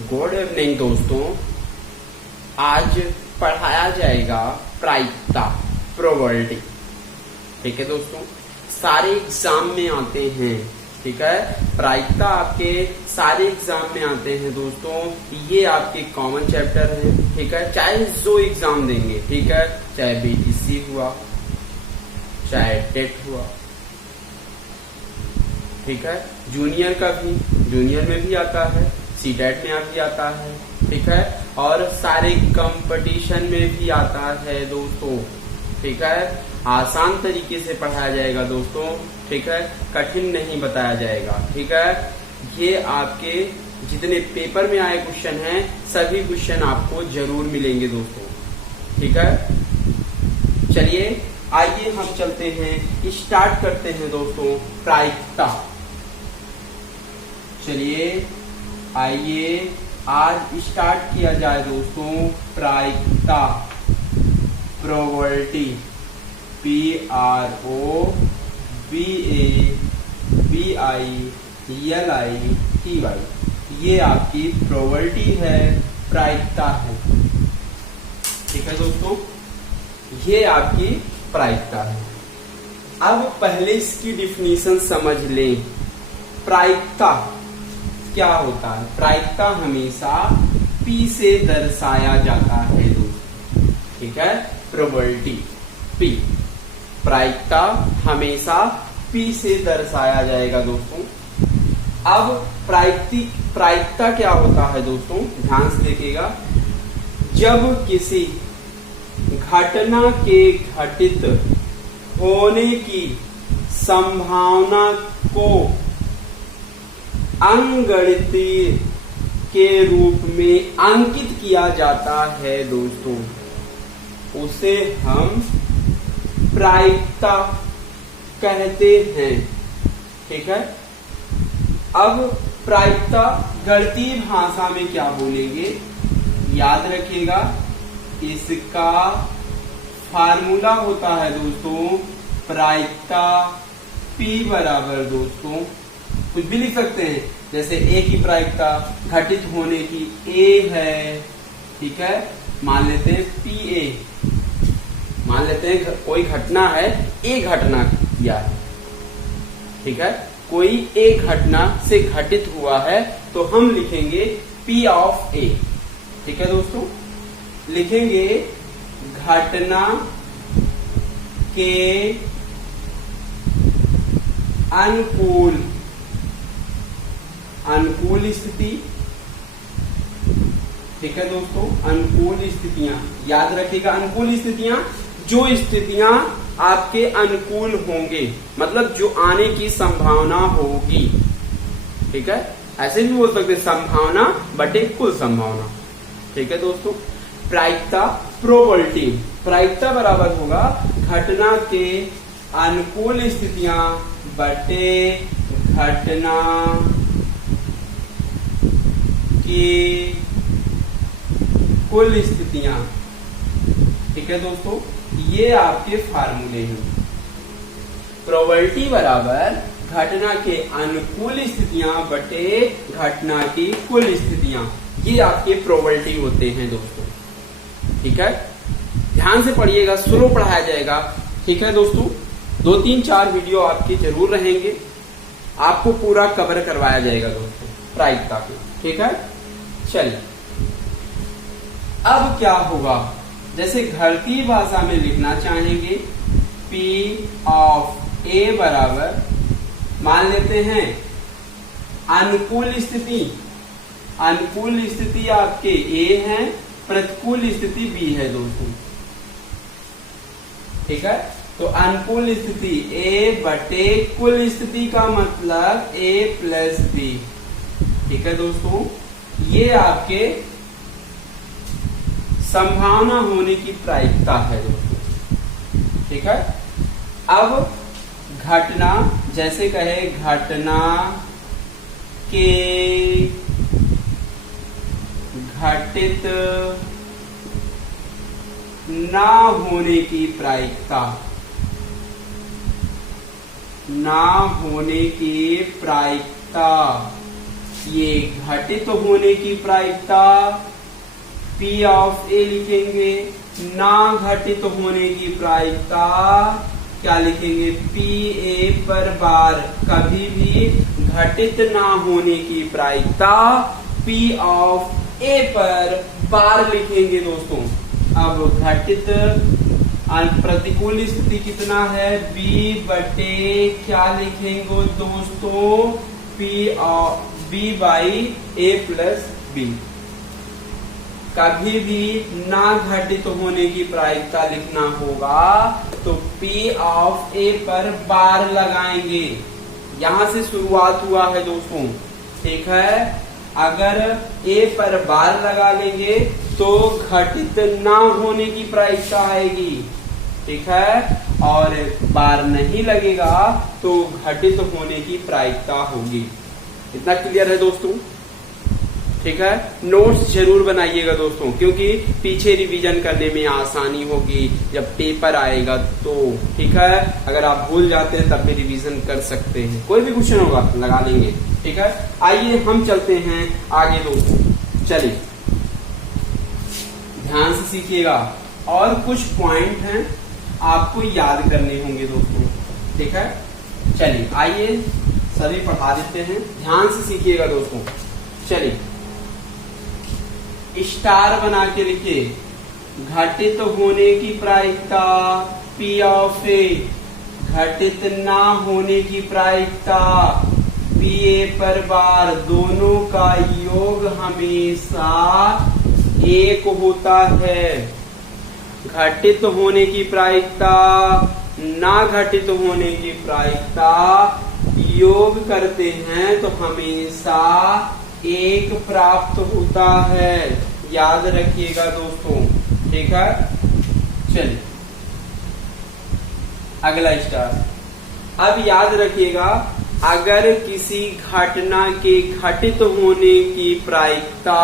Good evening दोस्तों। आज पढ़ाया जाएगा प्रायिकता, प्रोबेबिलिटी। ठीक है दोस्तों, सारे एग्जाम में आते हैं। ठीक है, प्रायिकता आपके सारे एग्जाम में आते हैं दोस्तों। ये आपके कॉमन चैप्टर है। ठीक है, चाहे जो एग्जाम देंगे, ठीक है, चाहे बीटीसी हुआ, चाहे टेट हुआ, ठीक है, जूनियर का भी, जूनियर में भी आता है, सीटेट में भी आता है। ठीक है, और सारे कंपटीशन में भी आता है दोस्तों। ठीक है, आसान तरीके से पढ़ाया जाएगा दोस्तों। ठीक है, कठिन नहीं बताया जाएगा। ठीक है, ये आपके जितने पेपर में आए क्वेश्चन हैं, सभी क्वेश्चन आपको जरूर मिलेंगे दोस्तों। ठीक है, चलिए आइए हम चलते हैं, स्टार्ट करते हैं दोस्तों प्रायिकता। चलिए आइए आज स्टार्ट किया जाए दोस्तों प्रायिकता, प्रोबेबिलिटी, PROBABILITY। ये आपकी प्रोबेबिलिटी है, प्रायिकता है। ठीक है दोस्तों, ये आपकी प्रायिकता है। अब पहले इसकी डिफिनीशन समझ लें। प्रायिकता क्या होता है? प्रायिकता हमेशा P से दर्शाया जाता है दोस्तों। ठीक है, प्रोबेबिलिटी P, प्रायिकता हमेशा P से दर्शाया जाएगा दोस्तों। अब प्रायिकता क्या होता है दोस्तों, ध्यान से देखिएगा। जब किसी घटना के घटित होने की संभावना को अंगणितीय के रूप में अंकित किया जाता है दोस्तों, उसे हम प्रायिकता कहते हैं। ठीक है, अब प्रायिकता गणितीय भाषा में क्या बोलेंगे, याद रखिएगा। इसका फार्मूला होता है दोस्तों प्रायिकता P बराबर दोस्तों, कुछ भी लिख सकते हैं, जैसे A की प्रायिकता घटित होने की A है। ठीक है, मान लेते हैं PA, मान लेते हैं कोई घटना है, A घटना किया है। ठीक है, कोई A घटना से घटित हुआ है, तो हम लिखेंगे P ऑफ A। ठीक है दोस्तों, लिखेंगे घटना के अनुकूल स्थिति। ठीक है दोस्तों, अनुकूल स्थितियां याद रखिएगा। अनुकूल स्थितियां, जो स्थितियां आपके अनुकूल होंगे, मतलब जो आने की संभावना होगी। ठीक है, ऐसे भी बोल सकते संभावना बटे कुल संभावना। ठीक है दोस्तों, प्रायिकता प्रोबेबिलिटी, प्रायिकता बराबर होगा घटना के अनुकूल स्थितियां बटे घटना की कुल स्थितियां। ठीक है दोस्तों, ये आपके फार्मूले हैं। प्रोबेबिलिटी बराबर घटना के अनुकूल स्थितियां बटे घटना की कुल स्थितियां, ये आपके प्रोबेबिलिटी होते हैं दोस्तों। ठीक है, ध्यान से पढ़िएगा, स्लो पढ़ाया जाएगा। ठीक है दोस्तों, 2-3-4 वीडियो आपके जरूर रहेंगे, आपको पूरा कवर करवाया जाएगा दोस्तों प्रायिकता पे। ठीक है, चलिए अब क्या होगा, जैसे गणितीय भाषा में लिखना चाहेंगे P ऑफ A बराबर, मान लेते हैं अनुकूल स्थिति, अनुकूल स्थिति आपके A है, प्रतिकूल स्थिति B है दोस्तों। ठीक है, तो अनुकूल स्थिति A बटे कुल स्थिति का मतलब A प्लस B। ठीक है दोस्तों, ये आपके संभावना होने की प्रायिकता है दोस्तों। ठीक है, अब घटना, जैसे कहे घटना के घटित ना होने की प्रायिकता, ना होने की प्रायिकता। ये घटित होने की प्रायिकता P ऑफ ए लिखेंगे, ना घटित होने की प्रायिकता क्या लिखेंगे, पी ए पर बार। कभी भी घटित ना होने की प्रायिकता P ऑफ ए पर बार लिखेंगे दोस्तों। अब घटित प्रतिकूल स्थिति कितना है, B बटे क्या लिखेंगे दोस्तों, B by A plus B. कभी भी ना घटित होने की प्रायिकता लिखना होगा तो P ऑफ ए पर बार लगाएंगे। यहां से शुरुआत हुआ है दोस्तों, ठीक है। अगर ए पर बार लगा लेंगे तो घटित ना होने की प्रायिकता आएगी, ठीक है, और बार नहीं लगेगा तो घटित होने की प्रायिकता होगी। इतना क्लियर है दोस्तों, ठीक है। नोट्स जरूर बनाइएगा दोस्तों, क्योंकि पीछे रिवीजन करने में आसानी होगी जब पेपर आएगा तो, ठीक है। अगर आप भूल जाते हैं तब भी रिवीजन कर सकते हैं, कोई भी क्वेश्चन होगा लगा लेंगे, ठीक है। आइए हम चलते हैं आगे दोस्तों, चलिए ध्यान से सीखिएगा। और कुछ पॉइंट हैं आपको याद करने होंगे दोस्तों, ठीक है। चलिए आइए सभी पढ़ा देते हैं, ध्यान से सीखिएगा दोस्तों। चलिए स्टार बना के लिखिए, घटित होने की प्रायिकता P ऑफ ए, घटित ना होने की प्रायिकता P ए पर बार, दोनों का योग हमेशा एक होता है। घटित होने की प्रायिकता ना घटित होने की प्रायिकता योग करते हैं तो हमेशा एक प्राप्त होता है, याद रखिएगा दोस्तों, ठीक है। चलिए अगला स्टार। अब याद रखिएगा, अगर किसी घटना के घटित होने की प्रायिकता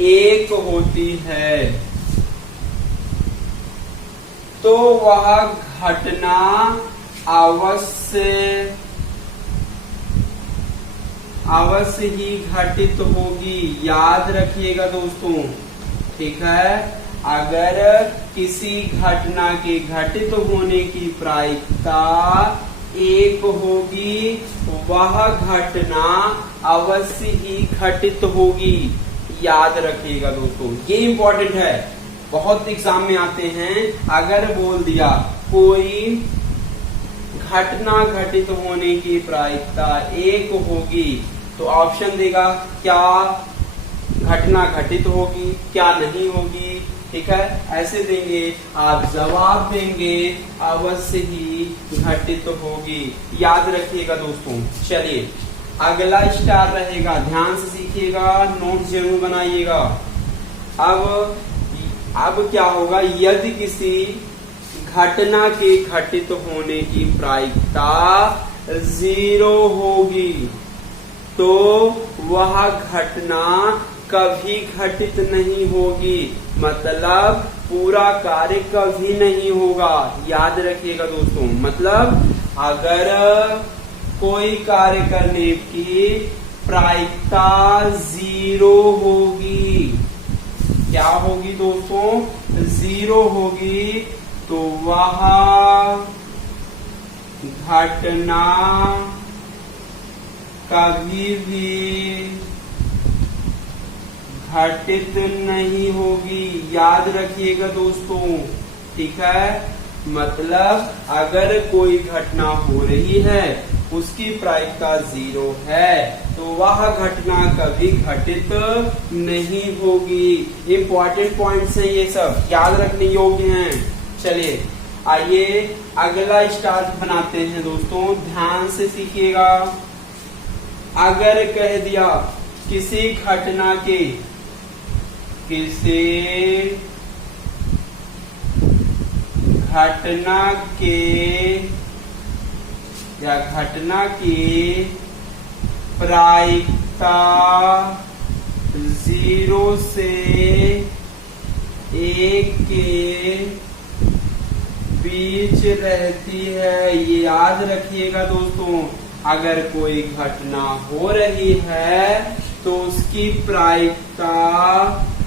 एक होती है तो वह घटना अवश्य ही घटित होगी, याद रखिएगा दोस्तों, ठीक है। अगर किसी घटना के घटित होने की प्रायिकता एक होगी, वह घटना अवश्य ही घटित होगी, याद रखिएगा दोस्तों। ये इंपॉर्टेंट है, बहुत एग्जाम में आते हैं। अगर बोल दिया कोई घटना घटित होने की प्रायिकता एक होगी तो ऑप्शन देगा क्या घटना घटित होगी, क्या नहीं होगी, ठीक है। ऐसे देंगे, आप जवाब देंगे अवश्य ही घटित होगी, याद रखिएगा दोस्तों। चलिए अगला स्टार रहेगा, ध्यान से सीखिएगा, नोट जरूर बनाइएगा। अब क्या होगा, यदि किसी घटना के घटित होने की प्रायिकता 0 होगी तो वह घटना कभी घटित नहीं होगी, मतलब पूरा कार्य कभी नहीं होगा, याद रखिएगा दोस्तों। मतलब अगर कोई कार्य करने की प्रायिकता 0 होगी, क्या होगी दोस्तों, 0 होगी, तो वह घटना कभी भी घटित नहीं होगी, याद रखिएगा दोस्तों, ठीक है। मतलब अगर कोई घटना हो रही है, उसकी प्रायिकता 0 है तो वह घटना कभी घटित नहीं होगी। इंपॉर्टेंट पॉइंट्स हैं ये, सब याद रखने योग्य हैं। चलिए आइए अगला स्टार बनाते हैं दोस्तों, ध्यान से सीखिएगा। अगर कह दिया किसी घटना के घटना की प्रायिकता 0 से 1 के बीच रहती है, ये याद रखिएगा दोस्तों। अगर कोई घटना हो रही है तो उसकी प्रायिकता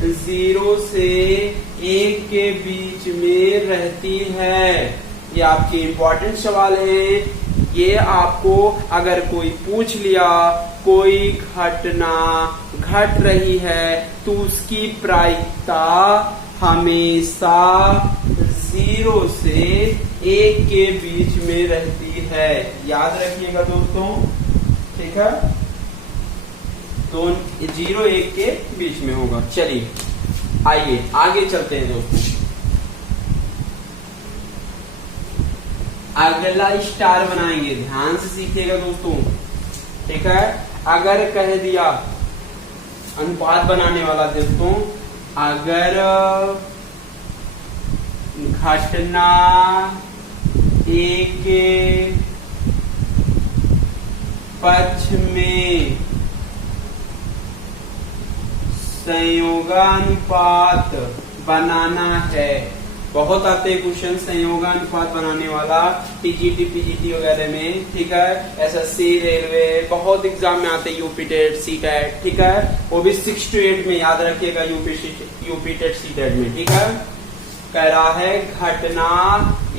0 से 1 के बीच में रहती है। ये आपके इम्पोर्टेंट सवाल हैं। ये आपको अगर कोई पूछ लिया कोई घटना घट रही है तो उसकी प्रायिकता हमेशा 0 से 1 के बीच में रहती है। याद रखिएगा दोस्तों, ठीक है। तो 0-1 के बीच में होगा। चलिए आइए आगे चलते हैं दोस्तों। अगला स्टार बनाएंगे, ध्यान से सीखिएगा दोस्तों, ठीक है। अगर कह दिया अनुपात बनाने वाला दोस्तों, अगर घटना एक के पक्ष में संयोगानुपात बनाना है। बहुत आते हैं क्वेश्चन संयोगानुपात बनाने वाला टीजीटी पीजीटी वगैरह में, ठीक है। एसएससी रेलवे बहुत एग्जाम में आते हैं, यूपी टेट सी टेट, ठीक है। वो भी 6 to 8 में याद रखिएगा, यूपी टेट सी टेट में, ठीक है। कह रहा है घटना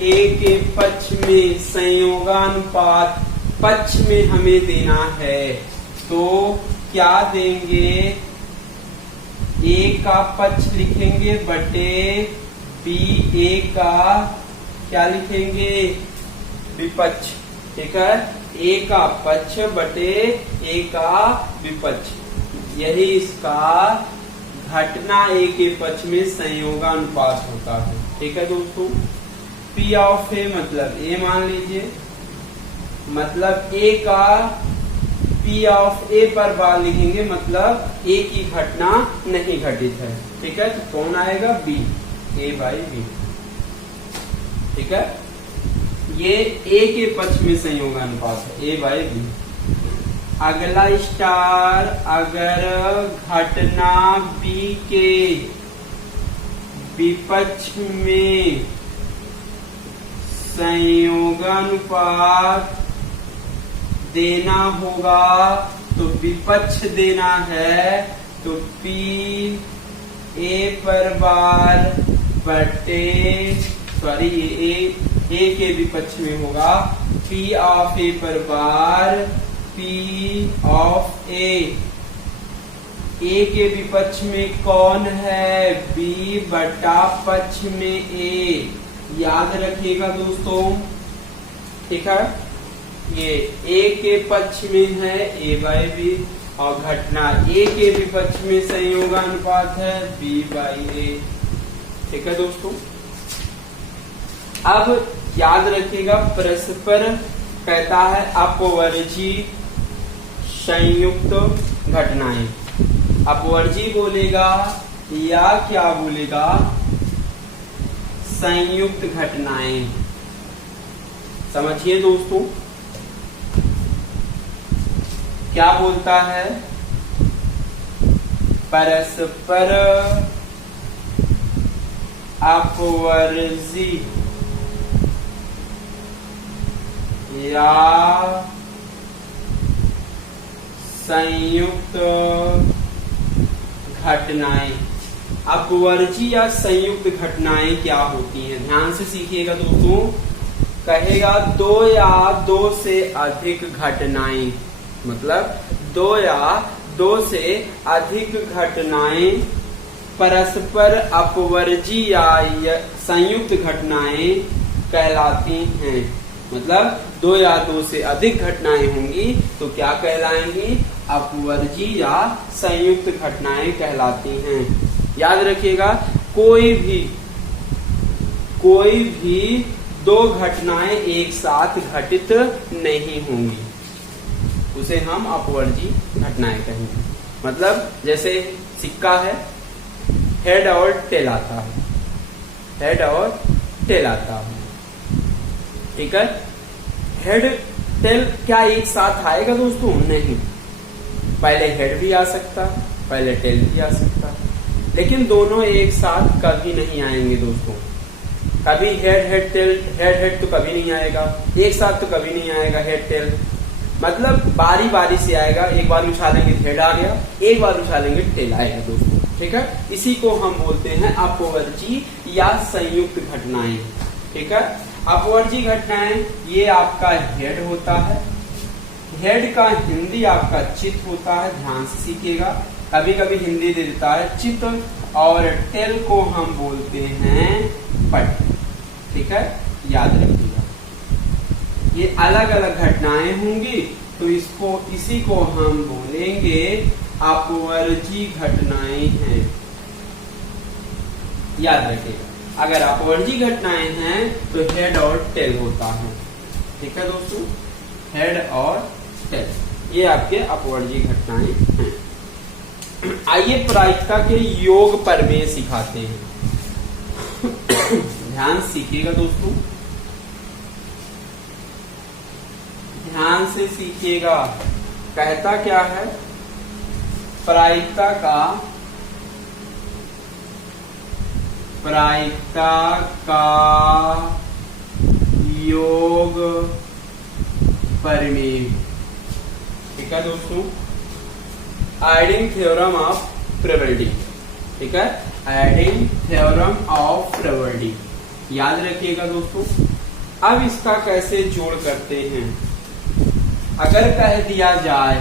एक के पक्ष में संयोगानुपात पक्ष में हमें देना है, तो क्या देंगे, ए का पक्ष लिखेंगे बटे बी, ए का क्या लिखेंगे, विपक्ष, ठीक है। ए का पक्ष बटे ए का विपक्ष, यही इसका घटना ए के पक्ष में संयोगानुपात होता है, ठीक है दोस्तों। पी ऑफ ए मतलब ए मान लीजिए, मतलब ए का पी ऑफ ए पर बार लिखेंगे, मतलब ए की घटना नहीं घटित है, ठीक है। तो कौन आएगा, बी, ए बाई बी, ठीक है। ये ए के पक्ष में संयोगानुपात है, ए बाई बी। अगला स्टार, अगर घटना बी के विपक्ष में संयोगानुपात देना होगा, तो विपक्ष देना है, तो पी ए पर बार बटे, सॉरी ए के विपक्ष में होगा, पी ऑफ ए पर बार पी ऑफ ए के विपक्ष में कौन है, बी बटा पक्ष में ए। याद रखिएगा दोस्तों, ठीक है। ये ए के पक्ष में है ए बाई बी, और घटना ए के विपक्ष में संयोगानुपात है बी बाई ए, ठीक है दोस्तों। अब याद रखिएगा, परस्पर कहता है अपवर्जी संयुक्त घटनाएं। अपवर्जी बोलेगा या क्या बोलेगा, संयुक्त घटनाएं। समझिए दोस्तों, क्या बोलता है, परस्पर अपवर्जी या संयुक्त घटनाएं। अपवर्जी या संयुक्त घटनाएं क्या होती हैं, ध्यान से सीखिएगा दोस्तों। कहेगा 2 या 2 से अधिक घटनाएं, मतलब 2 या 2 से अधिक घटनाएं परस्पर अपवर्जी या संयुक्त घटनाएं कहलाती हैं। मतलब 2 या 2 से अधिक घटनाएं होंगी तो क्या कहलाएंगी, अपवर्जी या संयुक्त घटनाएं कहलाती हैं। याद रखिएगा, कोई भी 2 घटनाएं एक साथ घटित नहीं होंगी, उसे हम अपवर्जी घटनाएं कहेंगे। मतलब जैसे सिक्का है, हेड और टेल आता है, हेड और टेल आता है, ठीक है। हेड टेल क्या एक साथ आएगा दोस्तों, नहीं। पहले हेड भी आ सकता, पहले टेल भी आ सकता, लेकिन दोनों एक साथ कभी नहीं आएंगे दोस्तों। कभी head head tail, head head तो कभी नहीं आएगा, एक साथ तो कभी नहीं आएगा हेड टेल, मतलब बारी बारी से आएगा, एक बार उछालेंगे हेड आ गया, एक बार उछालेंगे टेल आएगा दोस्तों। ठीक है, इसी को हम बोलते हैं अपवर्जी या संयुक्त घटनाएं। ठीक है, अपवर्जी घटनाएं ये आपका हेड होता है, हेड का हिंदी आपका चित्त होता है, ध्यान से सीखिएगा, कभी कभी हिंदी दे देता है चित्त, और टेल को हम बोलते हैं पट। ठीक है, याद रखिएगा, ये अलग अलग घटनाएं होंगी, तो इसी को हम बोलेंगे अपवर्जी घटनाएं हैं। याद रखिएगा, अगर अपवर्जी घटनाएं हैं तो हेड और टेल होता है। ठीक है दोस्तों, हेड और टेल, ये आपके अपवर्जी घटनाएं हैं। आइए प्रायिकता के योग प्रमेय सिखाते हैं। ध्यान सीखिएगा दोस्तों, ध्यान से सीखिएगा। कहता क्या है, प्रायिकता का योग प्रमेय। ठीक है दोस्तों, आइडिंग थ्योरम ऑफ प्रोबेबिलिटी। ठीक है, आइडिंग थ्योरम ऑफ प्रोबेबिलिटी, याद रखिएगा दोस्तों। अब इसका कैसे जोड़ करते हैं, अगर कह दिया जाए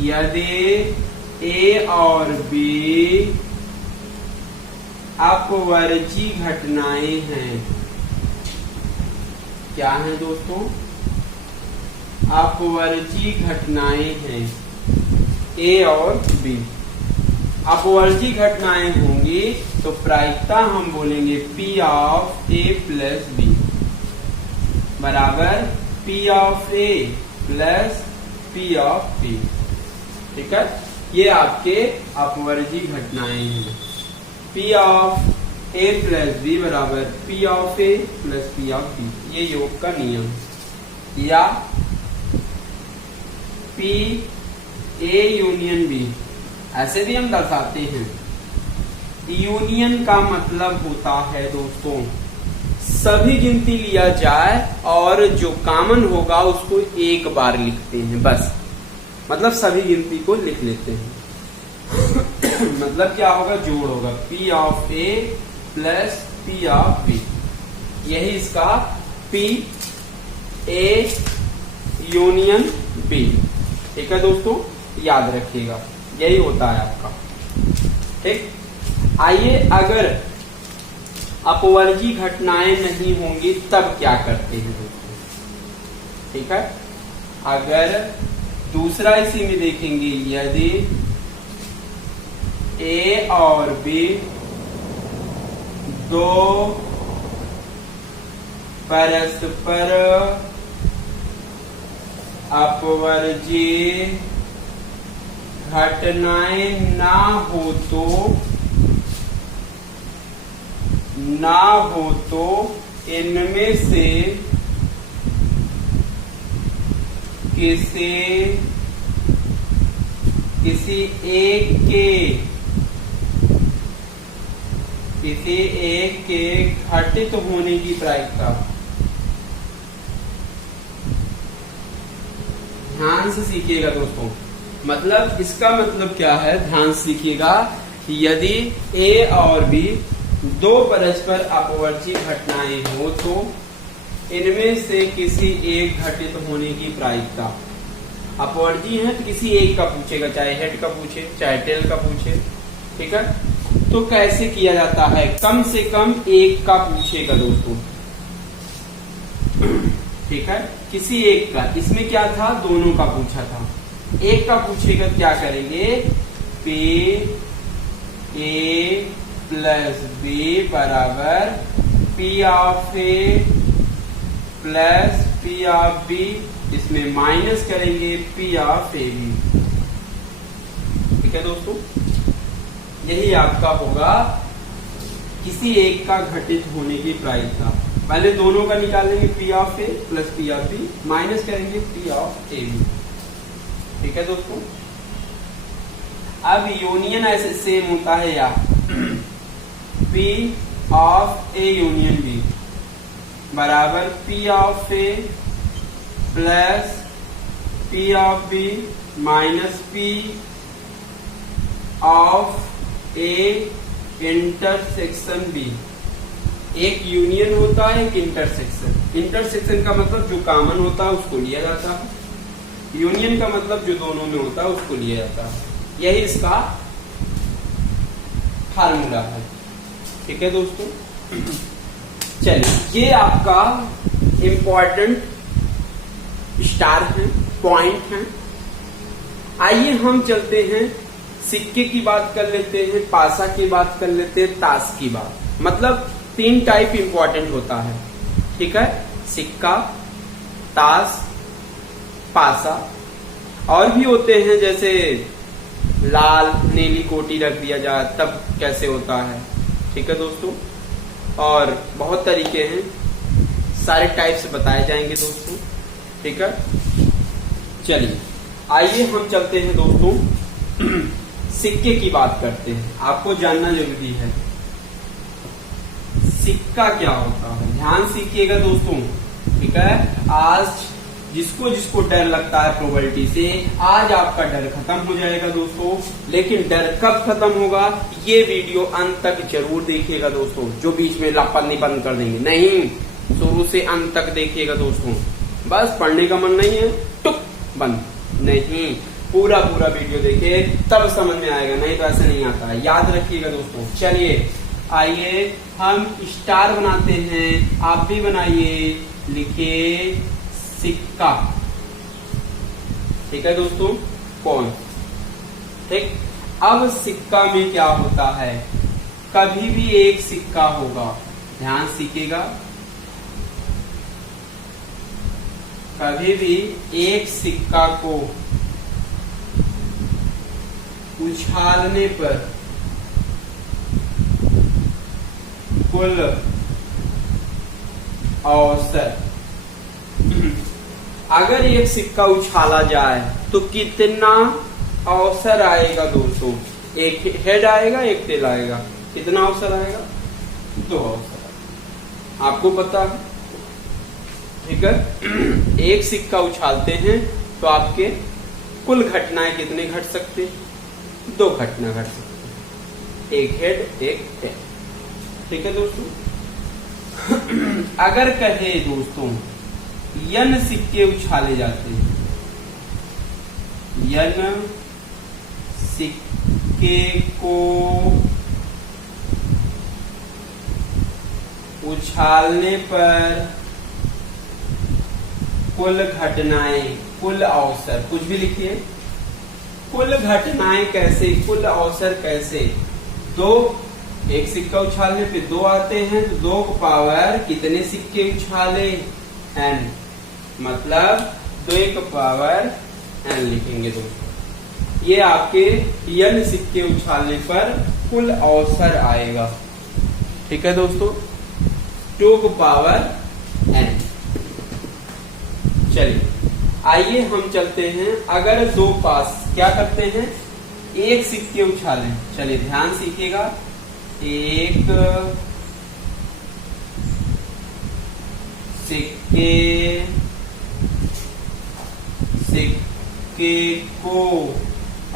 यदि ए और बी अपवर्जी घटनाएं हैं, क्या है दोस्तों, अपवर्जी घटनाएं हैं ए और बी, अपवर्जी घटनाएं होंगी तो प्रायिकता हम बोलेंगे P of A plus B बराबर P of A plus P of B। ठीक है, ये आपके अपवर्जी घटनाएं हैं। P of A plus B बराबर P of A plus P of B, ये योग का नियम। या P A यूनियन B, ऐसे भी हम दर्शाते हैं। यूनियन का मतलब होता है दोस्तों सभी गिनती लिया जाए और जो कॉमन होगा उसको एक बार लिखते हैं, बस मतलब सभी गिनती को लिख लेते हैं। मतलब क्या होगा, जोड़ होगा P of A plus P of B, यही इसका P A यूनियन B। ठीक है दोस्तों, याद रखिएगा, यही होता है आपका। ठीक, आइए अगर अपवर्जी घटनाएं नहीं होंगी तब क्या करते हैं दोस्तों। ठीक है, अगर दूसरा इसी में देखेंगे, यदि ए और बी दो परस्पर अपवर्जी घटनाएं ना हो तो इनमें से किसी एक के घटित होने की प्रायिकता, ध्यान से सीखिएगा दोस्तों, मतलब इसका मतलब क्या है, ध्यान से सीखिएगा। यदि ए और बी दो परस्पर अपवर्जी घटनाएं हो तो इनमें से किसी एक घटित होने की प्रायिकता, अपवर्जी है तो किसी एक का पूछेगा, चाहे हेड का पूछे चाहे टेल का पूछे। ठीक है, तो कैसे किया जाता है, कम से कम एक का पूछेगा दोस्तों। ठीक है, किसी एक का, इसमें क्या था, दोनों का पूछा था, एक का पूछेगा, क्या करेंगे, P A प्लस B बराबर P of A plus P of B, इसमें माइनस करेंगे P ऑफ A B। ठीक है दोस्तों, यही आपका होगा किसी एक का घटित होने की प्रायिकता। पहले दोनों का निकालेंगे P of A plus P of B, minus करेंगे P ऑफ A B। ठीक है दोस्तों, अब यूनियन ऐसे सेम होता है, या P of A union B बराबर P of A plus P of B minus P of A intersection B। एक यूनियन होता है, एक इंटरसेक्शन। इंटरसेक्शन का मतलब जो कॉमन होता है उसको लिया जाता है, यूनियन का मतलब जो दोनों में होता है उसको लिया जाता है। यही इसका फार्मूला है। ठीक है दोस्तों, चलिए ये आपका इम्पोर्टेंट स्टार है, पॉइंट है। आइए हम चलते हैं, सिक्के की बात कर लेते हैं, पासा की बात कर लेते हैं, ताश की बात। मतलब 3 टाइप इंपॉर्टेंट होता है। ठीक है, सिक्का, ताश, पासा। और भी होते हैं, जैसे लाल नीली कोटी रख दिया जाए तब कैसे होता है। ठीक है दोस्तों, और बहुत तरीके हैं, सारे टाइप्स बताए जाएंगे दोस्तों। ठीक है, चलिए आइए हम चलते हैं दोस्तों, सिक्के की बात करते हैं। आपको जानना जरूरी है सिक्का क्या होता है, ध्यान सीखिएगा दोस्तों। ठीक है, आज जिसको जिसको डर लगता है प्रोबेबिलिटी से, आज आपका डर खत्म हो जाएगा दोस्तों। लेकिन डर कब खत्म होगा, ये वीडियो अंत तक जरूर देखिएगा दोस्तों। जो बीच में लापरवाही बंद कर देंगे नहीं, शुरू से अंत तक देखिएगा दोस्तों। बस पढ़ने का मन नहीं है, टुक बंद नहीं, पूरा वीडियो देखिए तब समझ में आएगा, नहीं तो ऐसे नहीं आता है। याद रखिएगा दोस्तों। चलिए आइए हम स्टार बनाते हैं, आप भी बनाइए, लिखिए सिक्का। ठीक है दोस्तों, कौन। ठीक, अब सिक्का में क्या होता है, कभी भी एक सिक्का होगा, ध्यान सीखिएगा। कभी भी एक सिक्का को उछालने पर कुल औसत, अगर एक सिक्का उछाला जाए तो कितना अवसर आएगा दोस्तों। एक हेड आएगा, एक टेल आएगा। कितना अवसर आएगा, 2 अवसर। आपको पता है। ठीक है, एक सिक्का उछालते हैं तो आपके कुल घटनाएं कितने घट सकते, 2 घटना घट सकते, एक हेड एक टेल। ठीक है दोस्तों, अगर कहे दोस्तों n सिक्के उछाले जाते हैं, n सिक्के को उछालने पर कुल घटनाएं, कुल अवसर, कुछ भी लिखिए। कुल घटनाएं कैसे, कुल अवसर कैसे, 2, एक सिक्का उछालने पे 2 आते हैं, तो 2 को पावर कितने सिक्के उछाले, n, मतलब 2 को पावर n लिखेंगे दोस्तों। ये आपके n सिक्के उछालने पर कुल अवसर आएगा। ठीक है दोस्तों, 2 को पावर n। चलिए आइए हम चलते हैं, अगर 2 पास क्या करते हैं, एक सिक्के उछालें। चलिए ध्यान सीखिएगा, एक सिक्के को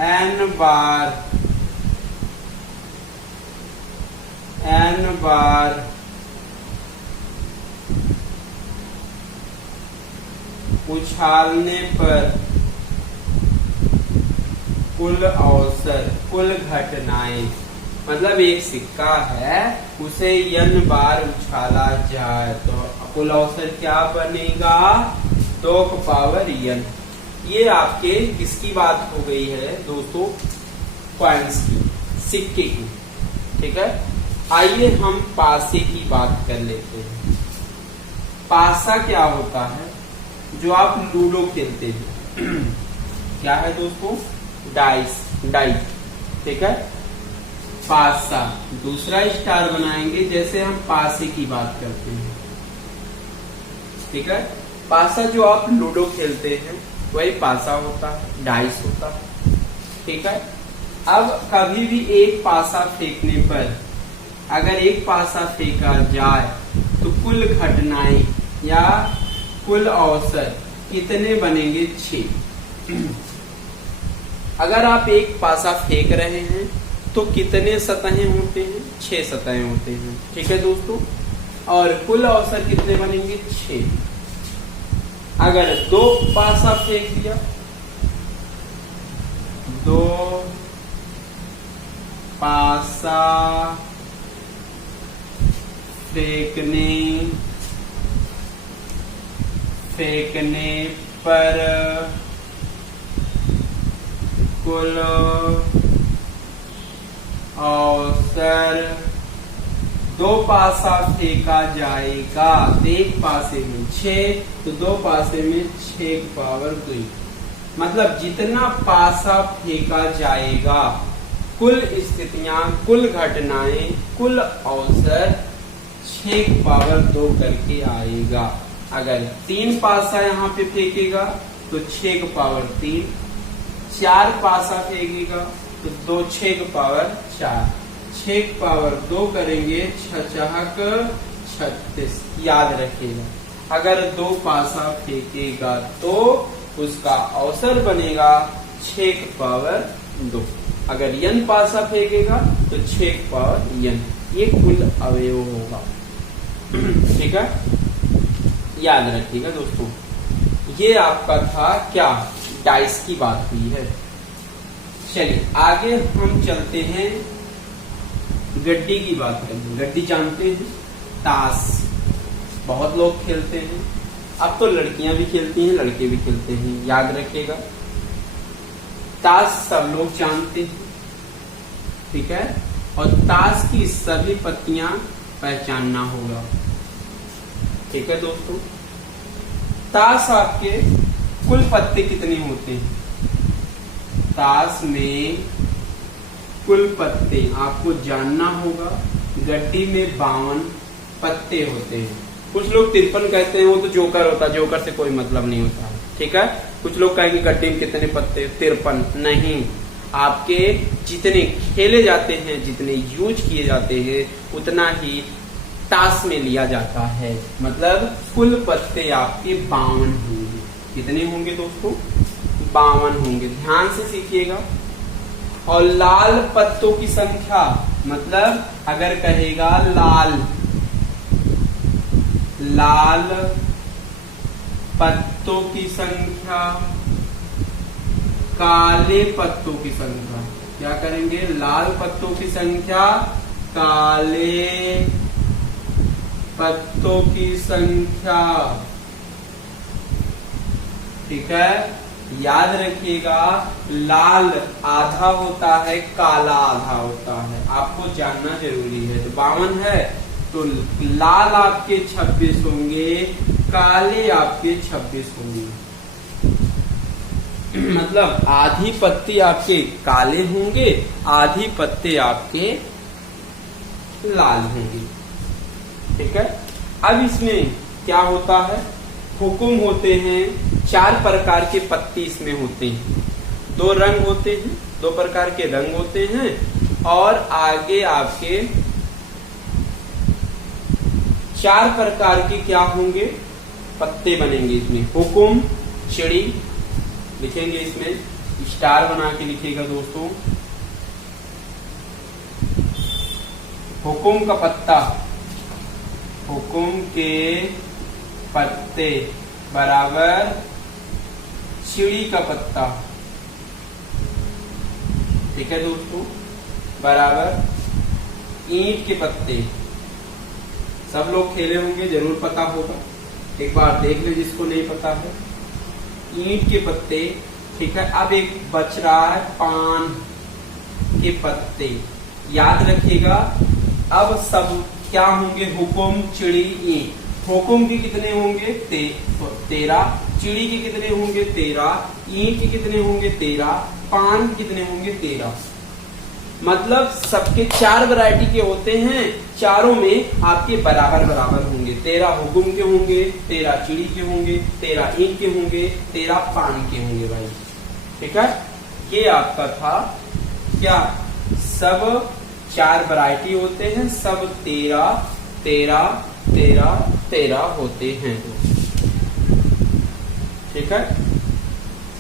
n बार उछालने पर कुल अवसर, कुल घटनाएं, मतलब एक सिक्का है उसे n बार उछाला जाए तो कुल अवसर क्या बनेगा, 2 को पावर n। ये आपके किसकी बात हो गई है दोस्तों, कॉइन्स की, सिक्के की। ठीक है, आइए हम पासे की बात कर लेते हैं। पासा क्या होता है, जो आप लूडो खेलते हैं, क्या है दोस्तों, डाई। ठीक है, पासा, दूसरा स्टार बनाएंगे जैसे हम पासे की बात करते हैं। ठीक है, पासा जो आप लूडो खेलते हैं वही पासा होता है, डाइस होता है। ठीक है, अब कभी भी एक पासा फेंकने पर, अगर एक पासा फेंका जाए तो कुल घटनाएं या कुल अवसर कितने बनेंगे, 6। अगर आप एक पासा फेंक रहे हैं तो कितने सतहें होते हैं? 6 सतहें होते हैं। ठीक है दोस्तों, और कुल अवसर कितने बनेंगे? 6। अगर 2 पासा फेंक दिया, 2 पासा फेंकने पर कुल अवसर 2 पासा फेंका जाएगा। एक पासे में 6 तो 2 पासे में 6 की पावर 2। मतलब जितना पासा फेंका जाएगा, कुल स्थितियां, कुल घटनाएं, कुल अवसर 6 की पावर 2 करके आएगा। अगर 3 पासा यहाँ पे फेंकेगा तो 6 की पावर 3, 4 पासा फेंकेगा तो 2 6 की पावर 4, 6 की पावर 2 करेंगे 6 36। याद रखिएगा, अगर 2 पासा फेंकेगा तो उसका अवसर बनेगा 6 की पावर 2। अगर n पासा फेंकेगा तो 6 की पावर n। ये कुल अवयव होगा। ठीक है, याद रखिएगा दोस्तों। ये आपका था क्या, डाइस की बात हुई है। चलिए आगे हम चलते हैं, गड्डी की बात करेंगे। गड्डी जानते हैं, ताश बहुत लोग खेलते हैं। अब तो लड़कियां भी खेलती हैं, लड़के भी खेलते हैं। याद रखिएगा, ताश सब लोग जानते हैं। ठीक है, और ताश की सभी पत्तियां पहचानना होगा। ठीक है दोस्तों, ताश आपके कुल पत्ते कितने होते हैं? ताश में कुल पत्ते आपको जानना होगा। गड्डी में 52 पत्ते होते हैं। कुछ लोग 53 कहते हैं, वो तो जोकर होता है, जोकर से कोई मतलब नहीं होता है। ठीक है, कुछ लोग कहेंगे गड्डी में कितने पत्ते? 53 नहीं, आपके जितने खेले जाते हैं, जितने यूज किए जाते हैं, उतना ही ताश में लिया जाता है। मतलब कुल पत्ते आपके 52 होंगे। कितने होंगे दोस्तों? 52 होंगे। ध्यान से सीखिएगा। और लाल पत्तों की संख्या, मतलब अगर कहेगा लाल पत्तों की संख्या, काले पत्तों की संख्या, क्या करेंगे? लाल पत्तों की संख्या, काले पत्तों की संख्या। ठीक है, याद रखिएगा, लाल आधा होता है, काला आधा होता है। आपको जानना जरूरी है। तो 52 है तो लाल आपके 26 होंगे, काले आपके 26 होंगे। मतलब आधी पत्ती आपके काले होंगे, आधी पत्ते आपके लाल होंगे। ठीक है, अब इसमें क्या होता है? हुकुम होते हैं। 4 प्रकार के पत्ते इसमें होते हैं। 2 रंग होते हैं, 2 प्रकार के रंग होते हैं। और आगे आपके 4 प्रकार के क्या होंगे? पत्ते बनेंगे इसमें। हुकुम, चिड़ी लिखेंगे, इसमें स्टार बना के लिखिएगा दोस्तों। हुकुम का पत्ता, हुकुम के पत्ते बराबर चिड़ी का पत्ता। ठीक है दोस्तों, बराबर ईंट के पत्ते। सब लोग खेले होंगे, जरूर पता होगा। एक बार देख ले जिसको नहीं पता है। ईंट के पत्ते। ठीक है, अब एक बच रहा है पान के पत्ते। याद रखिएगा, अब सब क्या होंगे? हुकुम, चिड़ी, ईंट। हुकुम के कितने होंगे? 13। चिड़ी के कितने होंगे? 13। ईंट के कितने होंगे? 13। पान के कितने होंगे? 13। मतलब सबके 4 वैरायटी के होते हैं। चारों में आपके बराबर बराबर होंगे। 13 हुकुम के होंगे, 13 चिड़ी के होंगे, 13 ईंट के होंगे, 13 पान के होंगे भाई। ठीक है, ये आपका था क्या? सब 4 वैरायटी होते हैं, सब 13 13 13 13 होते हैं। ठीक है,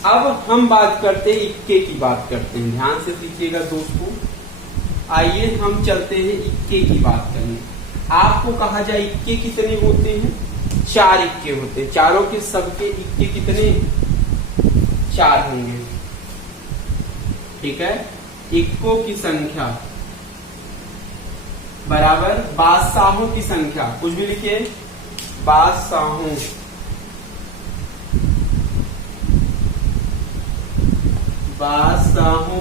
अब हम बात करते हैं इक्के की बात करते हैं, ध्यान से सीखिएगा दोस्तों। आइए हम चलते हैं इक्के की बात करने। आपको कहा जाए इक्के कितने होते हैं? 4 इक्के होते हैं। चारों के सबके इक्के कितने? 4 होंगे। ठीक है, इक्कों की संख्या बराबर बादशाहों की संख्या, कुछ भी लिखिए, बादशाहों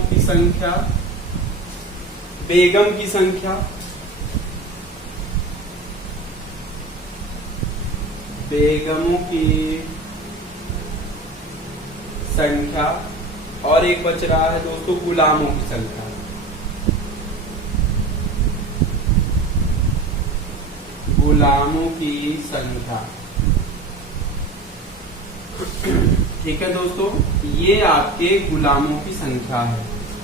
की संख्या, बेगम की संख्या, बेगमों की संख्या, और एक बच रहा है दोस्तों गुलामों की संख्या। गुलामों की संख्या। ठीक है दोस्तों, ये आपके गुलामों की संख्या है।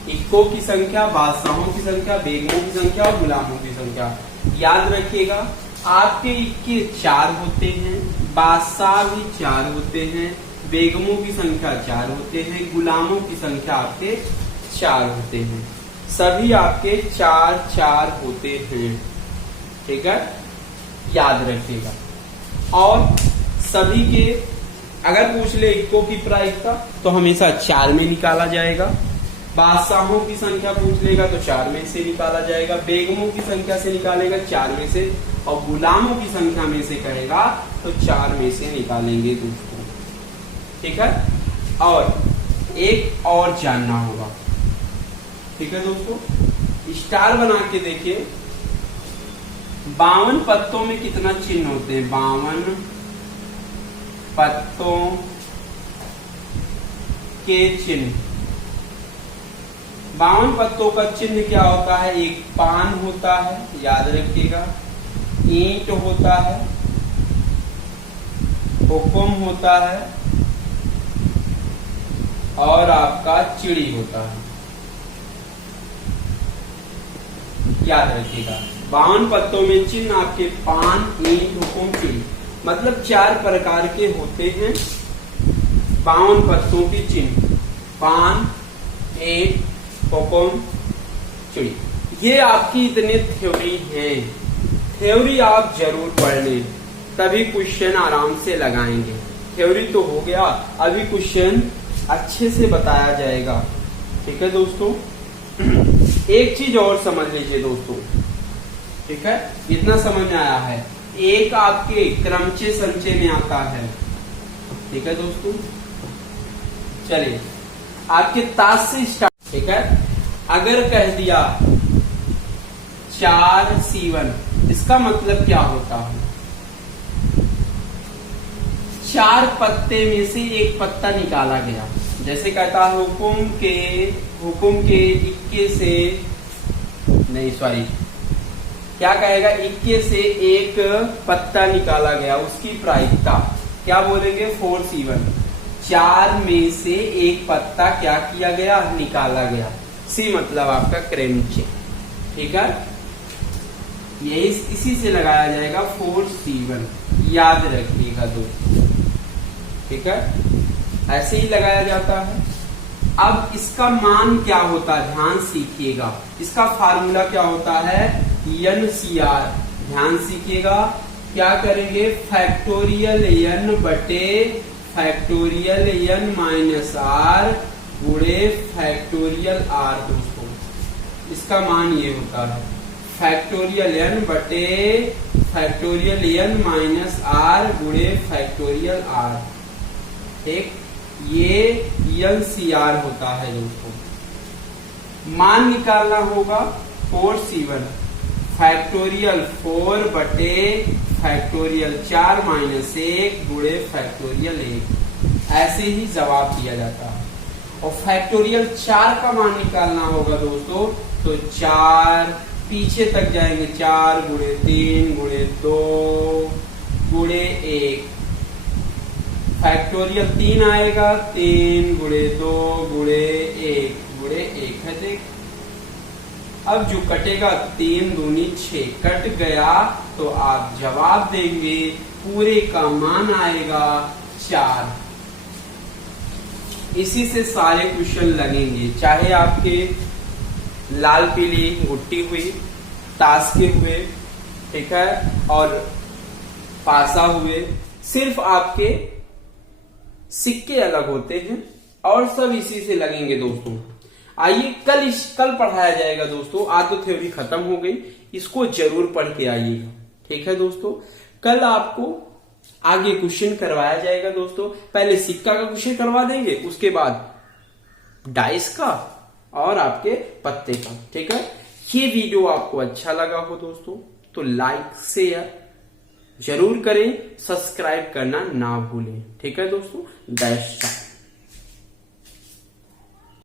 इक्कों की संख्या, बादशाहों की संख्या, बेगमों की संख्या और गुलामों की संख्या। याद रखिएगा, आपके इक्के 4 होते हैं, बादशाह भी 4 होते हैं, बेगमों की संख्या 4 होते हैं, गुलामों की संख्या आपके 4 होते हैं। सभी आपके 4 होते हैं। ठीक है, याद रखिएगा। और सभी के अगर पूछ ले इक्कों की प्रायिकता तो हमेशा 4 में निकाला जाएगा। बादशाहों की संख्या पूछ लेगा तो 4 में से निकाला जाएगा। बेगमों की संख्या से निकालेगा 4 में से, और गुलामों की संख्या में से कहेगा तो 4 में से निकालेंगे दोस्तों। ठीक है, और एक और जानना होगा। ठीक है दोस्तों, स्टार बना के देखिए, 52 पत्तों में कितना चिन्ह होते हैं? 52 पत्तों के चिन्ह। 52 पत्तों का चिन्ह क्या होता है? एक पान होता है, याद रखिएगा, ईंट होता है, हुक्म होता है, और आपका चिड़ी होता है। याद रखिएगा, 52 पत्तों में चिन्ह आपके पान, ईंट, हुक्म, चिड़ी, मतलब 4 प्रकार के होते हैं 52 पत्तों के चिन्ह। पान, ईंट, हुक्म, चिड़ी। ये आपकी इतने थ्योरी हैं। थ्योरी आप जरूर पढ़ लें, तभी क्वेश्चन आराम से लगाएंगे। थ्योरी तो हो गया, अभी क्वेश्चन अच्छे से बताया जाएगा। ठीक है दोस्तों, एक चीज और समझ लीजिए दोस्तों। ठीक है, इतना समझ में आया है। एक आपके क्रमचय संचय में आता है। ठीक है दोस्तों, चलिए आपके ताश से स्टार्ट। ठीक है, अगर कह दिया 4C1, इसका मतलब क्या होता है? 4 पत्ते में से एक पत्ता निकाला गया। जैसे कहता है हुकुम के इक्के से, नहीं सॉरी, क्या कहेगा? इक्के से एक पत्ता निकाला गया, उसकी प्रायिकता क्या बोलेंगे? 4C1। 4 में से एक पत्ता क्या किया गया? निकाला गया। सी मतलब आपका क्रमचय। ठीक है, यही इसी से लगाया जाएगा 4C1। याद रखिएगा दोस्तों। ठीक है, ऐसे ही लगाया जाता है। अब इसका मान क्या होता है? ध्यान सीखिएगा, इसका फार्मूला क्या होता है? NCR। ध्यान सीखिएगा, क्या करेंगे? फैक्टोरियल n बटे फैक्टोरियल n माइनस r गुणे फैक्टोरियल r। दोस्तों इसका मान ये होता है फैक्टोरियल n बटे फैक्टोरियल n माइनस r गुणे फैक्टोरियल r। ठीक, ये NCR होता है दोस्तों। मान निकालना होगा 4C1 फैक्टोरियल 4 बटे फैक्टोरियल 4 माइनस 1 गुणे फैक्टोरियल 1। ऐसे ही जवाब दिया जाता है। और फैक्टोरियल 4 का मान निकालना होगा दोस्तों, तो 4 पीछे तक जाएंगे, 4 गुणे 3 गुणे 2 गुणे 1। फैक्टोरियल 3 आएगा, 3 गुणे 2 गुणे 1 गुणे 1 है। देख, अब जो कटेगा 3 दूनी 6 कट गया, तो आप जवाब देंगे पूरे का मान आएगा 4। इसी से सारे क्वेश्चन लगेंगे, चाहे आपके लाल पीली गुट्टी हुई, ताश के हुए, ठीक है, और पासा हुए, सिर्फ आपके सिक्के अलग होते हैं और सब इसी से लगेंगे दोस्तों। आइए कल पढ़ाया जाएगा दोस्तों। आज तो थ्योरी खत्म हो गई, इसको जरूर पढ़ के आइएगा, ठीक है दोस्तों। कल आपको आगे क्वेश्चन करवाया जाएगा दोस्तों। पहले सिक्का का क्वेश्चन करवा देंगे, उसके बाद डाइस का और आपके पत्ते का, ठीक है। ये वीडियो आपको अच्छा लगा हो दोस्तों तो लाइक शेयर जरूर करें, सब्सक्राइब करना ना भूलें, ठीक है दोस्तों। बेस्ट।